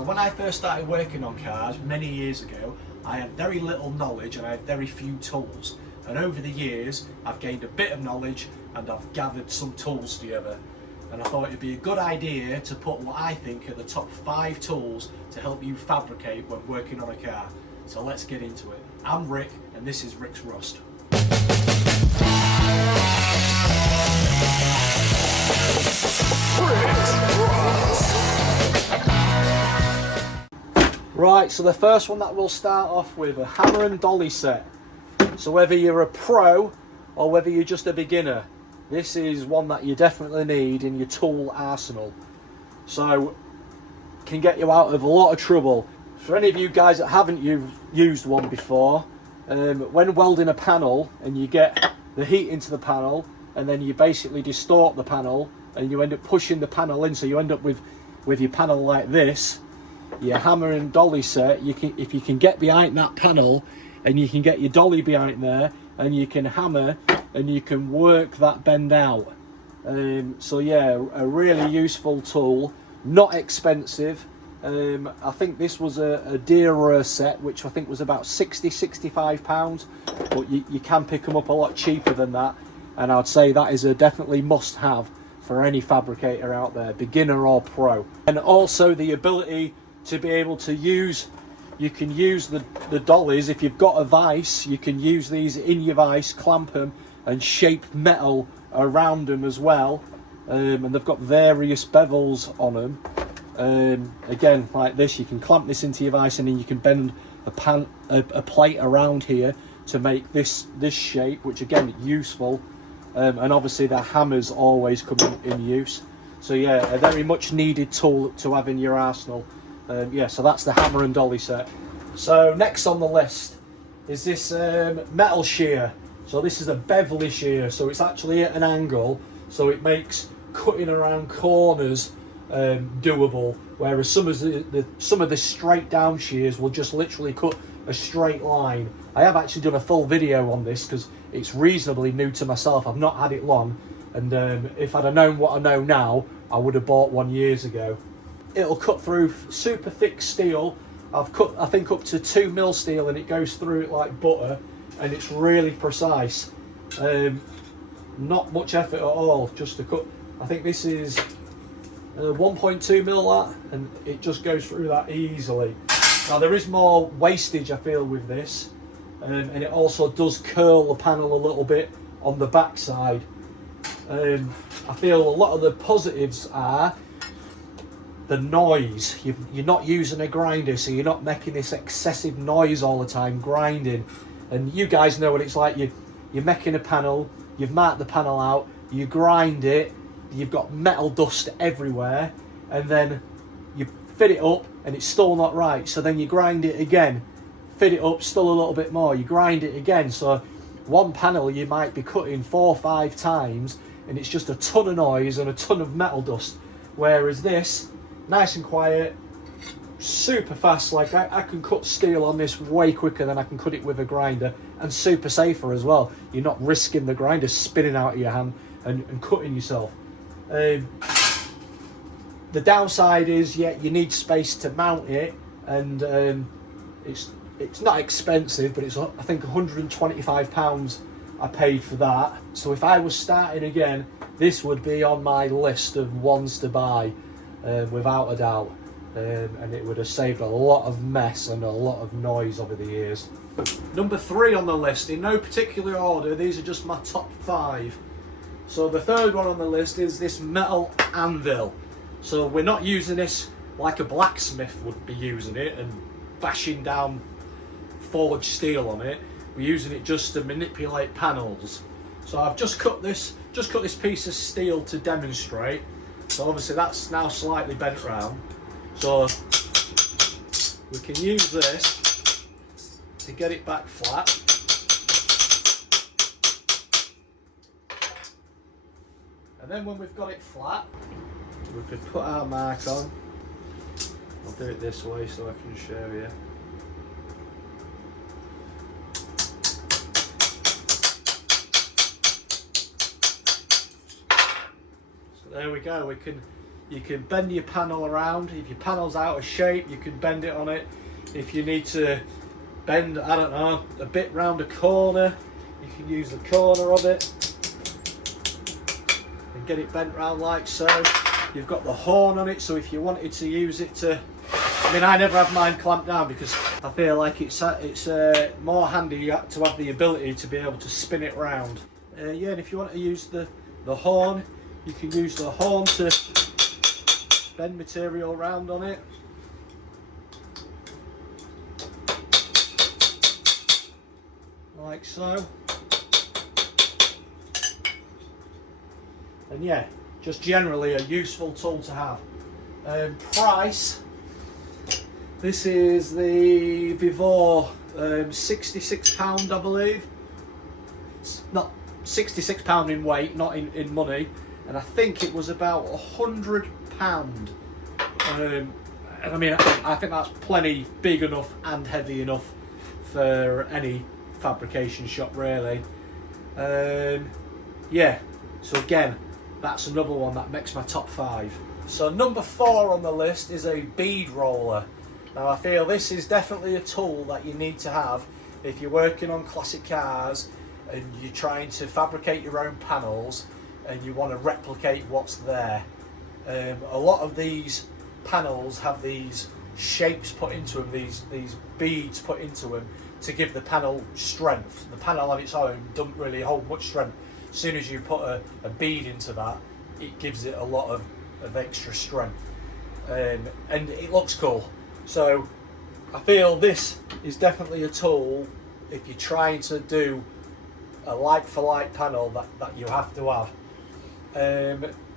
So when I first started working on cars many years ago, I had very little knowledge and I had very few tools. And over the years, I've gained a bit of knowledge and I've gathered some tools together. And I thought it'd be a good idea to put what I think are the top 5 tools to help you fabricate when working on a car. So let's get into it. I'm Rick and this is Rick's Rust. Right, so the first one that we'll start off with, a hammer and dolly set. So whether you're a pro or whether you're just a beginner, this is one that you definitely need in your tool arsenal. So can get you out of a lot of trouble. For any of you guys that haven't used one before, when welding a panel and you get the heat into the panel and then you basically distort the panel and you end up pushing the panel in, so you end up with your panel like this. Your hammer and dolly set, if you can get behind that panel and you can get your dolly behind there and you can hammer and you can work that bend out. So yeah, a really useful tool, not expensive. I think this was a dearer set, which I think was about £60–65, but you can pick them up a lot cheaper than that, and I'd say that is a definitely must have for any fabricator out there, beginner or pro. And also the ability to be able to use, you can use the dollies. If you've got a vise, you can use these in your vise, clamp them and shape metal around them as well. And they've got various bevels on them. Again, like this, you can clamp this into your vise and then you can bend a plate around here to make this shape, which again, useful. And obviously the hammers always come in use. So yeah, a very much needed tool to have in your arsenal. Yeah, so that's the hammer and dolly set. So next on the list is this metal shear. So this is a bevelly shear, so it's actually at an angle, so it makes cutting around corners doable, whereas some of the straight down shears will just literally cut a straight line. I have actually done a full video on this because it's reasonably new to myself. I've not had it long, and if I'd have known what I know now, I would have bought one years ago. It'll cut through super thick steel. I've cut, I think, up to 2mm steel, and it goes through it like butter, and it's really precise. Not much effort at all, just to cut. I think this is 1.2mm that, and it just goes through that easily. Now there is more wastage, I feel, with this, and it also does curl the panel a little bit on the back side. I feel a lot of the positives are the noise. You're not using a grinder, so you're not making this excessive noise all the time grinding. And you guys know what it's like. You're making a panel, you've marked the panel out, you grind it, you've got metal dust everywhere, and then you fit it up and it's still not right. So then you grind it again, fit it up still a little bit more, you grind it again. So one panel you might be cutting 4 or 5 times and it's just a ton of noise and a ton of metal dust. Whereas this, nice and quiet, super fast. Like I can cut steel on this way quicker than I can cut it with a grinder, and super safer as well. You're not risking the grinder spinning out of your hand and cutting yourself. The downside is, yeah, you need space to mount it, and it's not expensive, but it's, I think, £125 I paid for that. So if I was starting again, this would be on my list of ones to buy. Without a doubt, and it would have saved a lot of mess and a lot of noise over the years. Number 3 on the list, in no particular order, these are just my top 5. So the third one on the list is this metal anvil. So we're not using this like a blacksmith would be using it and bashing down forged steel on it. We're using it just to manipulate panels. So I've just cut this piece of steel to demonstrate. So obviously that's now slightly bent round. So we can use this to get it back flat. And then when we've got it flat, we could put our mark on. I'll do it this way so I can show you. So there we go. We can You can bend your panel around. If your panel's out of shape, you can bend it on it. If you need to bend, I don't know, a bit round a corner, you can use the corner of it and get it bent round like so. You've got the horn on it, so if you wanted to use it to, I mean, I never have mine clamped down because I feel like it's more handy to have the ability to be able to spin it round. Yeah, and if you want to use the horn, you can use the horn to bend material round on it. Like so. And yeah, just generally a useful tool to have. Price, this is the Vivor, £66 I believe. It's not £66 in weight, not in money, and I think it was about £100. And I mean, I think that's plenty big enough and heavy enough for any fabrication shop really. Yeah, so again, that's another one that makes my top 5. So number 4 on the list is a bead roller. Now I feel this is definitely a tool that you need to have if you're working on classic cars and you're trying to fabricate your own panels and you want to replicate what's there. A lot of these panels have these shapes put into them, these beads put into them to give the panel strength. The panel on its own doesn't really hold much strength. As soon as you put a bead into that, it gives it a lot of extra strength, and it looks cool. So I feel this is definitely a tool if you're trying to do a like for like panel that you have to have.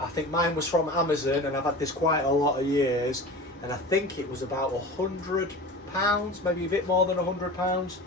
I think mine was from Amazon and I've had this quite a lot of years, and I think it was about £100, maybe a bit more than £100.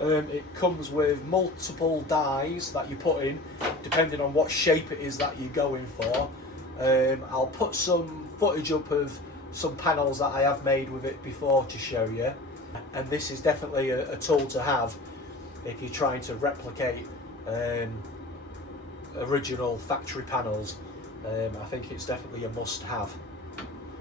It comes with multiple dies that you put in depending on what shape it is that you're going for. I'll put some footage up of some panels that I have made with it before to show you, and this is definitely a tool to have if you're trying to replicate original factory panels. I think it's definitely a must-have.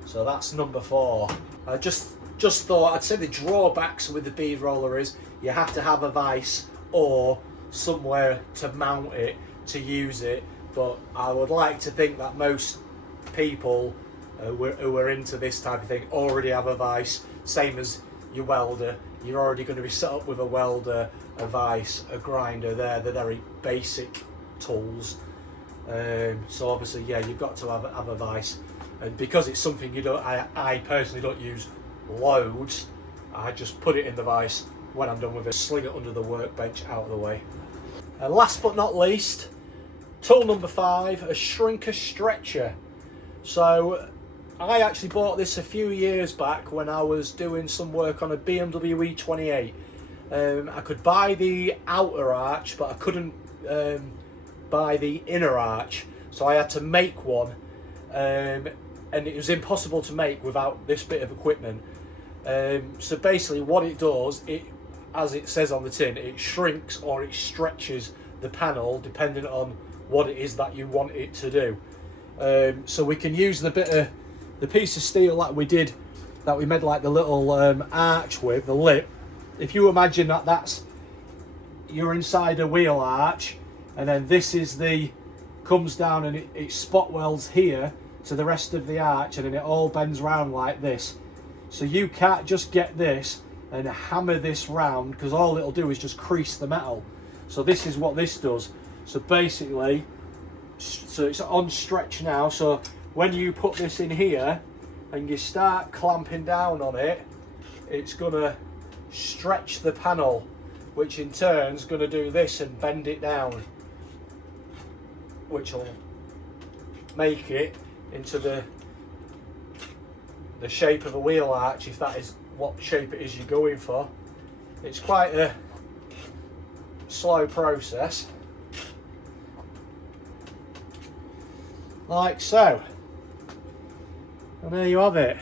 So that's number 4. I just thought I'd say the drawbacks with the bead roller is you have to have a vise or somewhere to mount it to use it, but I would like to think that most people who are into this type of thing already have a vise, same as your welder. You're already going to be set up with a welder, a vise, a grinder. They're the very basic tools. So obviously, yeah, you've got to have a vise, and because it's something I personally don't use loads, I just put it in the vise. When I'm done with it, sling it under the workbench out of the way. And last but not least, tool number 5, a shrinker stretcher. So I actually bought this a few years back when I was doing some work on a BMW E28. I could buy the outer arch, but I couldn't buy the inner arch, so I had to make one, and it was impossible to make without this bit of equipment. So basically what it does, as it says on the tin, it shrinks or it stretches the panel depending on what it is that you want it to do. So we can use the piece of steel that we made like the little arch with, the lip. If you imagine that's you're inside a wheel arch, and then this is comes down and it spot welds here to the rest of the arch, and then it all bends round like this. So you can't just get this and hammer this round, because all it'll do is just crease the metal. So this is what this does. So basically, so it's on stretch now, so when you put this in here and you start clamping down on it, it's gonna stretch the panel, which in turn is gonna do this and bend it down, which will make it into the shape of a wheel arch, if that is what shape it is you're going for. It's quite a slow process, like so, and there you have it.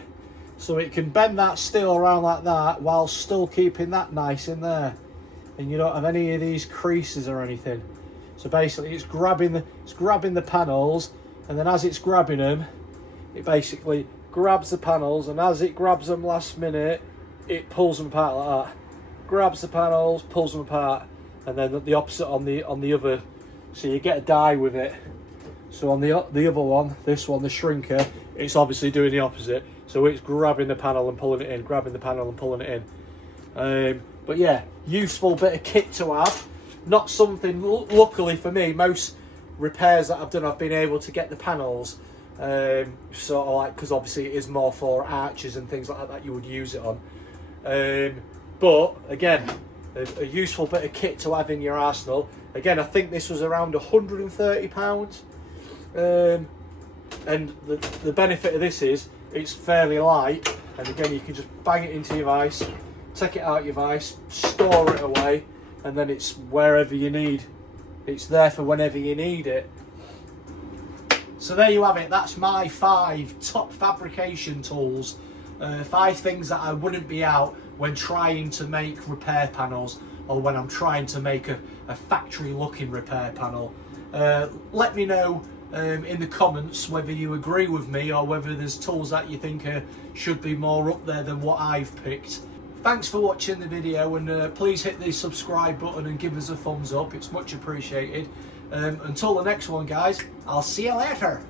So it can bend that steel around like that while still keeping that nice in there, and you don't have any of these creases or anything. So basically it's grabbing the panels, and then as it's grabbing them, it basically grabs the panels, and as it grabs them last minute, it pulls them apart like that. Grabs the panels, pulls them apart, and then the opposite on the other. So you get a die with it. So on the other one, this one, the shrinker, it's obviously doing the opposite. So it's grabbing the panel and pulling it in, grabbing the panel and pulling it in. But yeah, useful bit of kit to have. Not something, luckily for me, most repairs that I've done, I've been able to get the panels sort of like, because obviously it is more for arches and things like that you would use it on. But again, a useful bit of kit to have in your arsenal. Again, I think this was around £130. And the benefit of this is it's fairly light, and again you can just bang it into your vise, take it out your vise, store it away, and then it's wherever you need. It's there for whenever you need it. So there you have it. That's my 5 top fabrication tools. 5 things that I wouldn't be out when trying to make repair panels, or when I'm trying to make a factory looking repair panel. Let me know in the comments whether you agree with me, or whether there's tools that you think should be more up there than what I've picked. Thanks for watching the video, and please hit the subscribe button and give us a thumbs up. It's much appreciated. Until the next one, guys, I'll see you later.